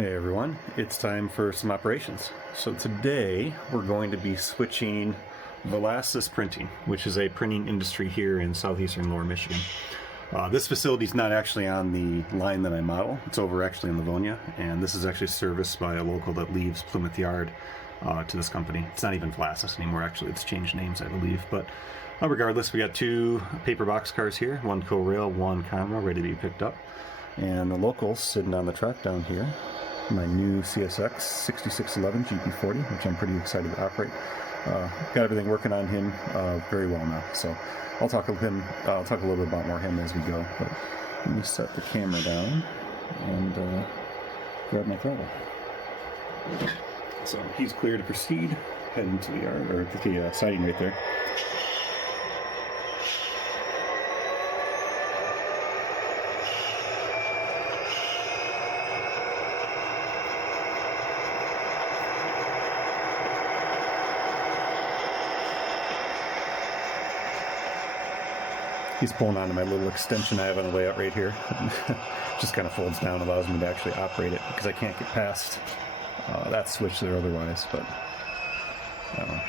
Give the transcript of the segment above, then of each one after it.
Hey everyone, it's time for some operations. So today we're going to be switching Valassis printing, which is a printing industry here in southeastern Lower Michigan. This facility is not actually on the line that I model. It's over actually in Livonia, and this is actually serviced by a local that leaves Plymouth Yard to this company. It's not even Valassis anymore, actually. It's changed names, I believe. But regardless, we got two paper box cars here, one co-rail, one conrail, ready to be picked up. And the local's sitting on the truck down here. My new CSX 6611 GP40, which I'm pretty excited to operate. Got everything working on him very well now, so I'll talk a little bit about more him as we go. But let me set the camera down and grab my throttle. So he's clear to proceed. Head into the yard, or the siding right there. He's pulling onto my little extension I have on the layout right here. Just kind of folds down, allows me to actually operate it because I can't get past that switch there otherwise. But I don't know.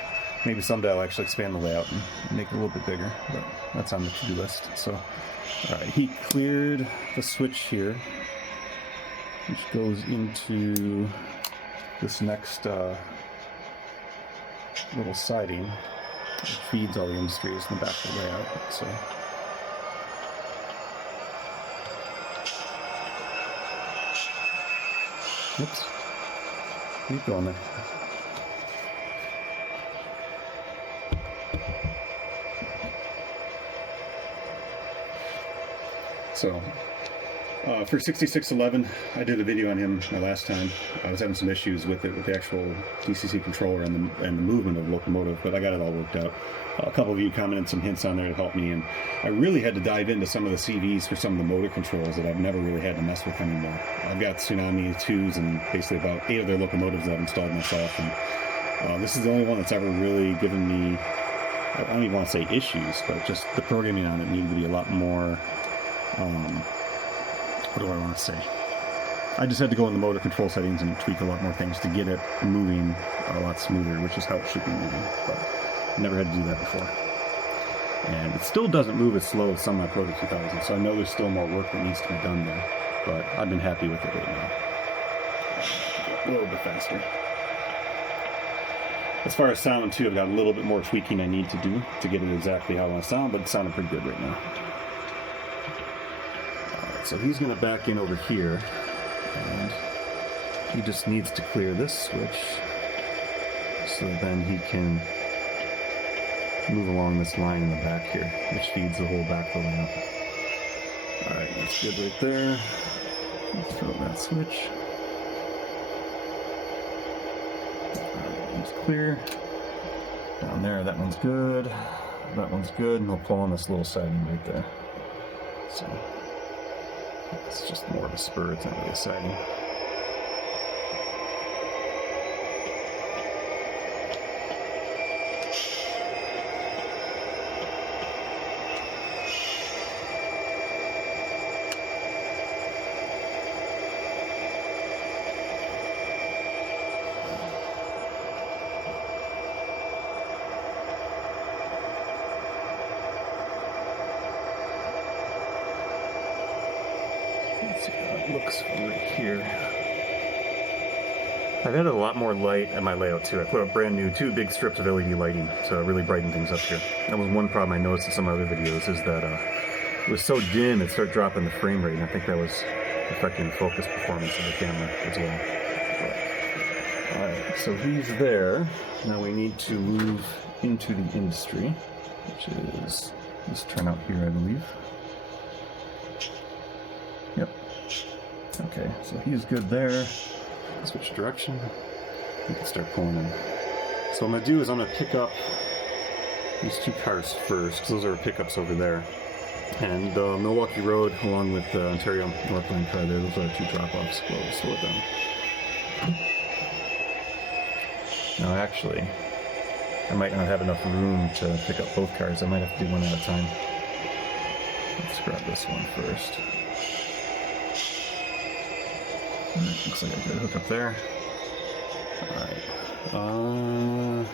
Maybe someday I'll actually expand the layout and make it a little bit bigger. But that's on the to-do list. So, all right, he cleared the switch here, which goes into this next little siding. It feeds all the industries in the back of the layout. So. Oops. Keep going there. So, for 6611, I did a video on him last time. I was having some issues with it, with the actual DCC controller and the movement of Locomotive, but I got it all worked out. A couple of you commented some hints on there to help me, and I really had to dive into some of the CVs for some of the motor controls that I've never really had to mess with anymore. I've got Tsunami 2s and basically about 8 of their locomotives that I've installed myself, and this is the only one that's ever really given me, I don't even want to say issues, but just the programming on it needed to be a lot more, what do I want to say? I just had to go in the motor control settings and tweak a lot more things to get it moving a lot smoother, which is how it should be moving, but I never had to do that before. And it still doesn't move as slow as some of my Proto 2000, so I know there's still more work that needs to be done there, but I've been happy with it right now. A little bit faster. As far as sound too, I've got a little bit more tweaking I need to do to get it exactly how I want to sound, but it's sounding pretty good right now. So he's going to back in over here, and he just needs to clear this switch so then he can move along this line in the back here, which feeds the whole back of the layout. Alright, that's good right there. Let's throw that switch. Alright, it's clear. Down there, that one's good. That one's good, and we'll pull on this little siding right there. So it's just more of a spur, it's not really a siding. Let's see how it looks from right here. I've added a lot more light in my layout too. I put up brand new 2 big strips of LED lighting to really brighten things up here. That was one problem I noticed in some other videos, is that it was so dim it started dropping the frame rate, and I think that was affecting the focus performance of the camera as well. Alright, so he's there. Now we need to move into the industry, which is this turnout here, I believe. Yep. Okay, so he's good there. Switch direction. We can start pulling in. So what I'm going to do is I'm going to pick up these 2 cars first, because those are pickups over there. And Milwaukee Road, along with the Ontario Northland car there, those are 2 drop-offs. We'll slow it down. Now actually, I might not have enough room to pick up both cars. I might have to do one at a time. Let's grab this one first. Alright, looks like I got a hook up there. Alright.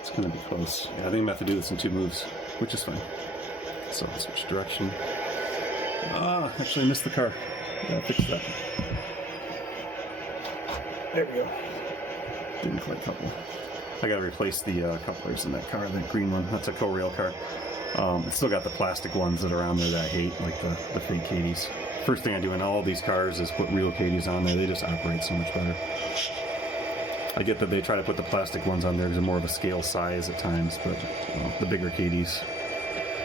It's gonna be close. Yeah, I think I'm gonna have to do this in 2 moves, which is fine. So I'll switch direction. Actually I missed the car. Gotta fix that. There we go. Didn't quite couple. I gotta replace the couplers in that car, that green one. That's a co-rail car. It's still got the plastic ones that are on there that I hate, like the fake Cadies. First thing I do in all these cars is put real Cadies on there. They just operate so much better. I get that they try to put the plastic ones on there because they're more of a scale size at times, but the bigger Cadies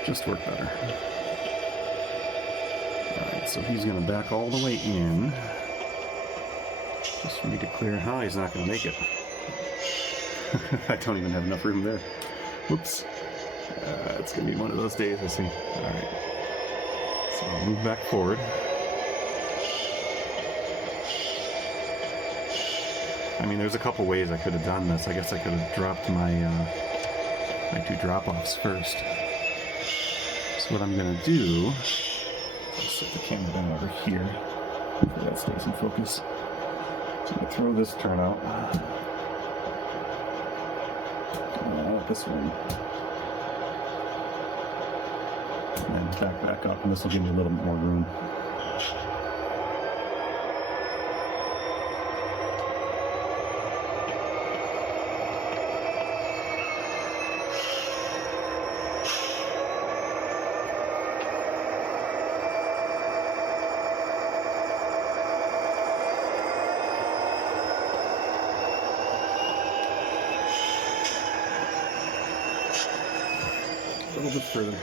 just work better. Alright, so he's going to back all the way in. Just for me to clear. Oh, he's not going to make it. I don't even have enough room there. Whoops. It's going to be one of those days, I see. Alright. So I'll move back forward. I mean, there's a couple ways I could have done this. I guess I could have dropped my, my 2 drop-offs first. So what I'm going to do... I'll set the camera down over here. Hopefully that stays in focus. So I'm going to throw this turnout. This one. And then back up, and this will give me a little bit more room. A little bit further.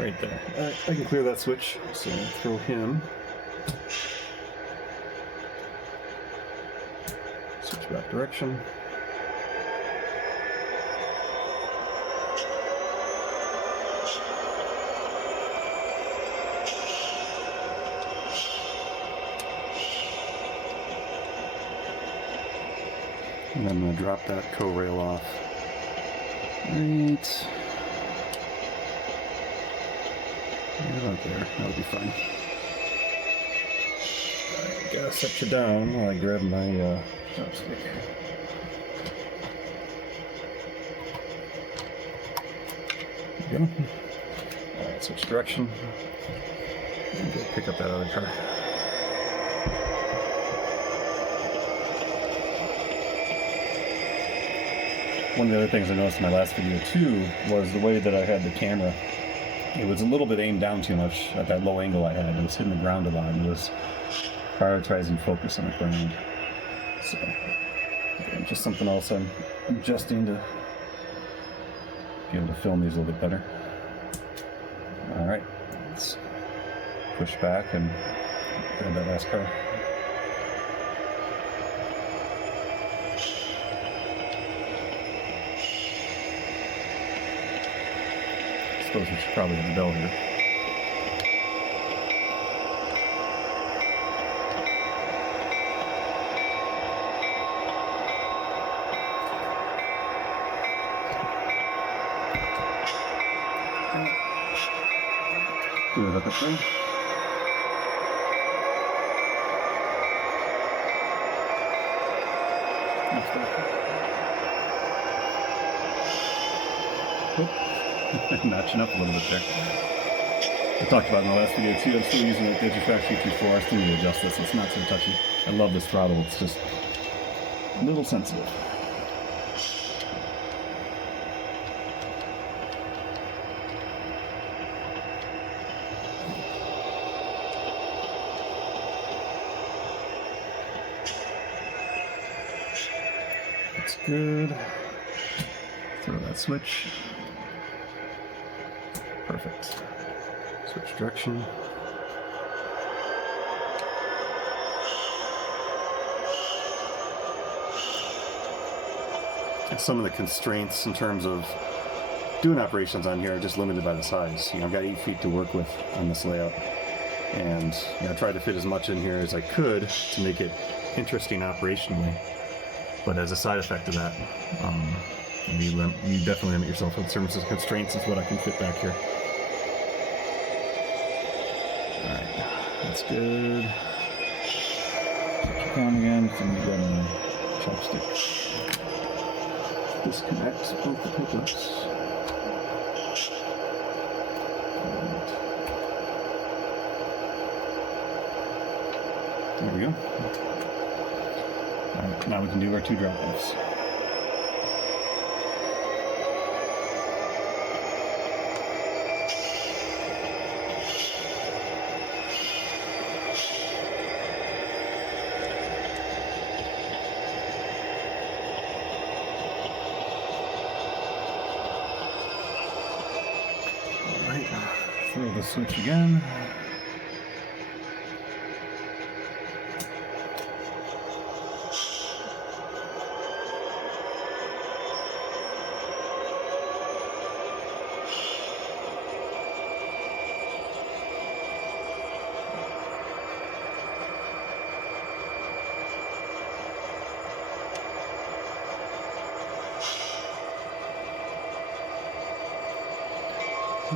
Right there. Alright, I can clear that switch, so I'll throw him. Switch back direction. And I'm going to drop that co-rail off. Right. About there, that'll be fine. Alright, gotta set you down while I grab my chopstick. There we go. Alright, switch direction. And go pick up that other car. One of the other things I noticed in my last video too was the way that I had the camera. It was a little bit aimed down too much at that low angle I had. It was hitting the ground a lot. It was prioritizing focus on the ground. So, again, just something else I'm adjusting to be able to film these a little bit better. Alright, let's push back and grab that last car. I suppose we should probably have a bell here. Do a hook up there. Matching up a little bit there. I talked about in the last video too, I'm still using the Digitrack GP40. I still need to adjust this, it's not so touchy. I love this throttle, it's just a little sensitive. That's good. Throw that switch. Perfect. Switch direction. Some of the constraints in terms of doing operations on here are just limited by the size. You know, I've got 8 feet to work with on this layout, and you know, I tried to fit as much in here as I could to make it interesting operationally. But as a side effect of that, you definitely limit yourself in terms of constraints. Is what I can fit back here. Alright, that's good. on again. So I'm going to grab my chopsticks. Disconnect both the pickups. There we go. Alright, now we can do our 2 drop-offs. Alright, throw the switch again.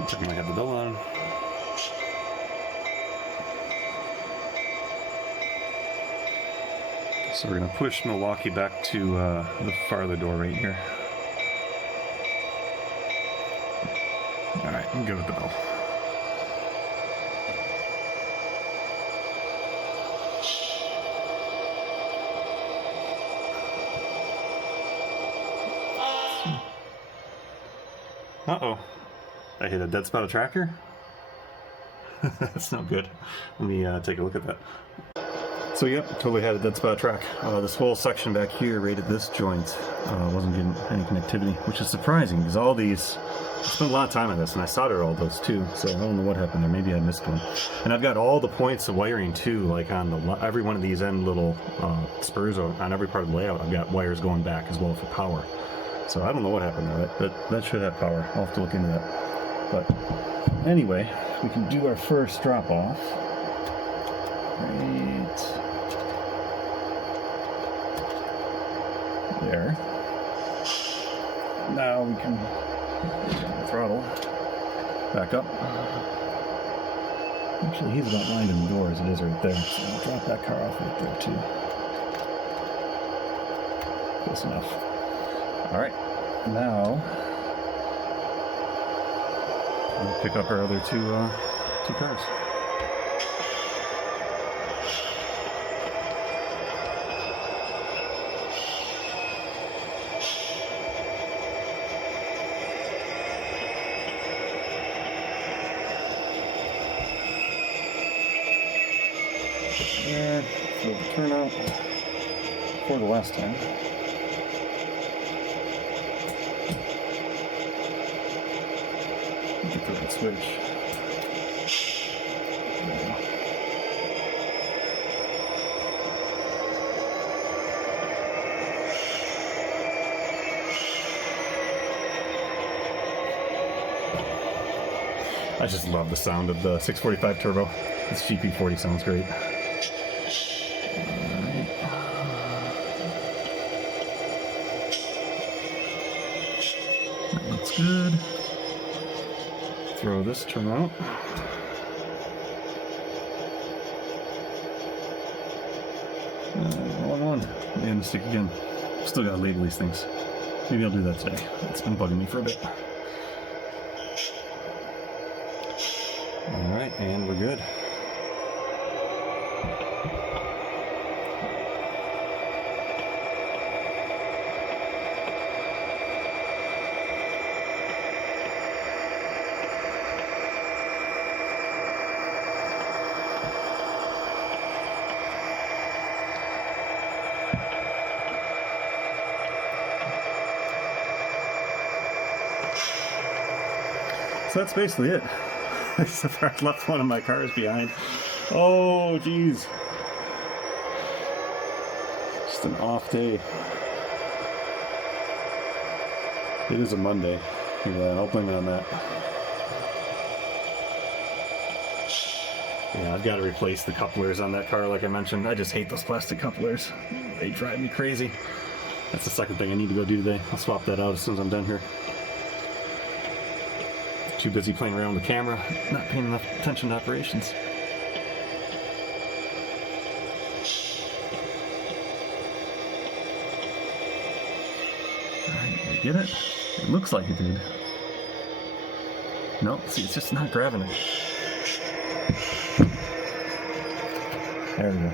Check I have the bell on. So we're going to push Milwaukee back to the farther door right here. Alright, I'm good with the bell. Uh-oh. I hit a dead spot of tractor? That's not good. Let me take a look at that. So yep, totally had a dead spot of track. This whole section back here right at this joint wasn't getting any connectivity, which is surprising because all these, I spent a lot of time on this and I soldered all those too, so I don't know what happened there. Maybe I missed one. And I've got all the points of wiring too, like on the every one of these end little spurs on every part of the layout. I've got wires going back as well for power. So I don't know what happened there, but that should have power. I'll have to look into that. But anyway, we can do our first drop off. Right there. Now we can throttle back up. Actually, he's about lined in the door as it is right there. So I'll drop that car off right there too. Close enough. All right, now we'll pick up our other two cars. And so the turnout for the last time. Get the right switch. I just love the sound of the 645 turbo. This GP40 sounds great. That looks good. Throw this turnout. Wrong one. And stick again. Still gotta label these things. Maybe I'll do that today. It's been bugging me for a bit. Alright, and we're good. So that's basically it. Except I left one of my cars behind. Oh, geez. Just an off day. It is a Monday. Yeah, I'll blame it on that. Yeah, I've got to replace the couplers on that car like I mentioned. I just hate those plastic couplers. They drive me crazy. That's the second thing I need to go do today. I'll swap that out as soon as I'm done here. Too busy playing around with the camera, not paying enough attention to operations. it get it? It looks like it did. No, see, it's just not grabbing it. There we go.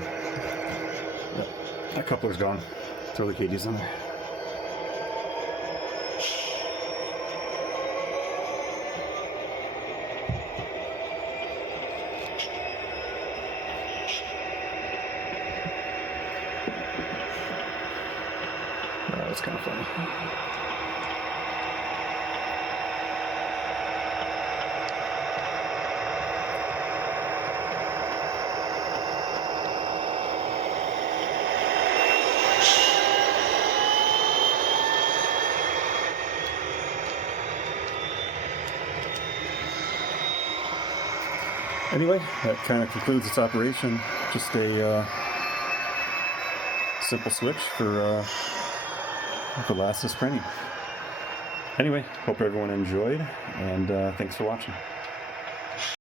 Yep. That coupler's gone. Throw the cages in there. That was kind of funny. Anyway, that kind of concludes its operation. Just a simple switch for Valassis printing. Anyway, hope everyone enjoyed, and thanks for watching.